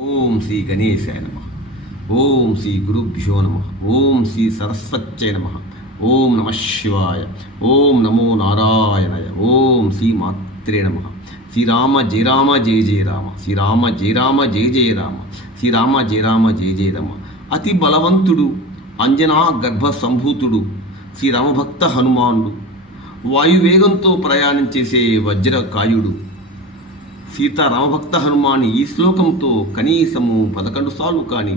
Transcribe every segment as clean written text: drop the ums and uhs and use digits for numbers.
ఓం శ్రీ గణేశాయ నమ. ఓం శ్రీ గురుభ్యో నమ. ఓం శ్రీ సరస్వత్యై నమ. ఓం నమ శివాయ. ఓం నమో నారాయణాయ. ఓం శ్రీ మాత్రే నమ. శ్రీరామ జయ రామ జయ జయ రామ. శ్రీరామ జయ రామ జయ జయ రామ. శ్రీరామ జయ రామ జయ జయ రామ. అతి బలవంతుడు, అంజనా గర్భ సంభూతుడు శ్రీరామభక్త హనుమానుడు, వాయువేగంతో ప్రయాణించేసే వజ్రకాయుడు సీతారామభక్త హనుమాని ఈ శ్లోకంతో కనీసము 11 సార్లు కానీ,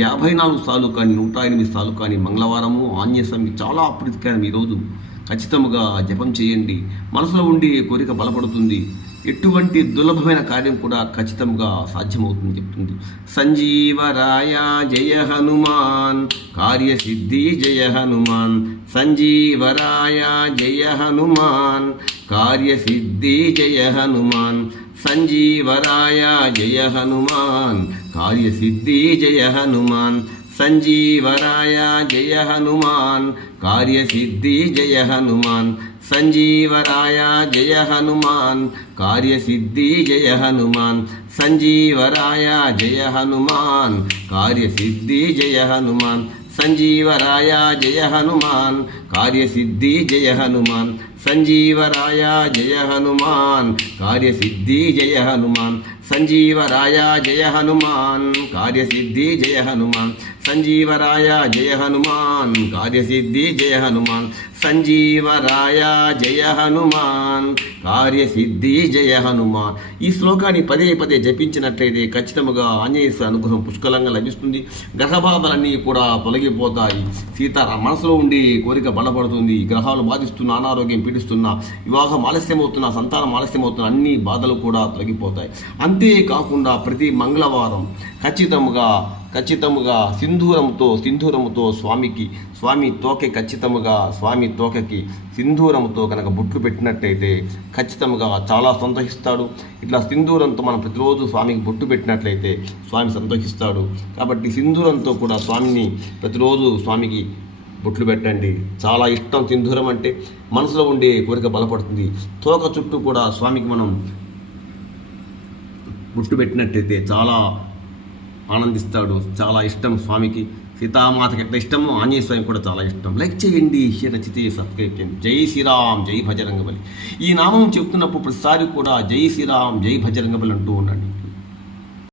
54 సార్లు కానీ, 108 సార్లు కానీ మంగళవారము ఆంజనేయ స్వామి చాలా ప్రీతికరం ఈరోజు ఖచ్చితంగా జపం చేయండి. మనసులో ఉండి కోరిక బలపడుతుంది. ఎటువంటి దుర్లభమైన కార్యం కూడా ఖచ్చితంగా సాధ్యమవుతుంది చెప్తుంది. సంజీవరాయ జయ హనుమాన్, కార్యసిద్ధి జయ హనుమాన్. సంజీవరాయ జయ హనుమాన్, కార్యసిద్ధి జయ హనుమాన్. సంజీవరాయ జయ హనుమాన్, కార్యసిద్ధి జయ హనుమాన్. సంజీవరాయ జయ హనుమాన్, కార్యసిద్ధి జయ హనుమాన్. సంజీవరాయ జయ హనుమాన్, కార్యసిద్ధి జయ హనుమాన్. సంజీవరాయ జయ హనుమాన్, కార్యసిద్ధి జయ హనుమాన్. సంజీవరాయ జయ హనుమాన్, కార్యసిద్ధి జయ హనుమాన్. సంజీవరాయ జయ హనుమాన్, కార్యసిద్ధి జయ హనుమాన్. సంజీవరాయ జయ హనుమాన్, కార్యసిద్ధి జయ హనుమాన్. సంజీవరాయ జయ హనుమాన్, కార్యసిద్ధి జయ హనుమాన్. సంజీవరాయ జయ హనుమాన్, కార్యసిద్ధి జయ హనుమాన్. ఈ శ్లోకాన్ని పదే పదే జపించినట్లయితే ఖచ్చితంగా ఆంజనేయ అనుగ్రహం పుష్కలంగా లభిస్తుంది. గ్రహబాధలన్నీ కూడా తొలగిపోతాయి. సీతారామ మనసులో ఉండి కోరిక బలపడుతుంది. గ్రహాలు బాధిస్తున్న, అనారోగ్యం పీడిస్తున్న, వివాహం ఆలస్యమవుతున్న, సంతానం ఆలస్యమవుతున్న అన్ని బాధలు కూడా తొలగిపోతాయి. అంతేకాకుండా ప్రతి మంగళవారం ఖచ్చితంగా సింధూరముతో స్వామి తోకే స్వామి తోకకి సింధూరముతో కనుక బొట్లు పెట్టినట్లయితే ఖచ్చితంగా చాలా సంతోషిస్తాడు. ఇట్లా సింధూరంతో మనం ప్రతిరోజు స్వామికి బొట్టు పెట్టినట్లయితే స్వామి సంతోషిస్తాడు. కాబట్టి సింధూరంతో కూడా స్వామిని ప్రతిరోజు స్వామికి బొట్లు పెట్టండి. చాలా ఇష్టం సింధూరం అంటే. మనసులో ఉండే కోరిక బలపడుతుంది. తోక చుట్టూ కూడా స్వామికి మనం బొట్టు పెట్టినట్లయితే చాలా ఆనందిస్తాడు. చాలా ఇష్టం స్వామికి. సీతామాతకి ఎట్లా ఇష్టమో ఆంజనేయ స్వామి కూడా చాలా ఇష్టం. లైక్ చేయండి, షేర్ నచ్చితే సబ్స్క్రైబ్ చేయండి. జై శ్రీరామ్, జై భజరంగబలి. ఈ నామం చెప్తున్నప్పుడు ప్రతిసారి కూడా జై శ్రీరామ్, జై భజరంగబలి అంటూ ఉండండి.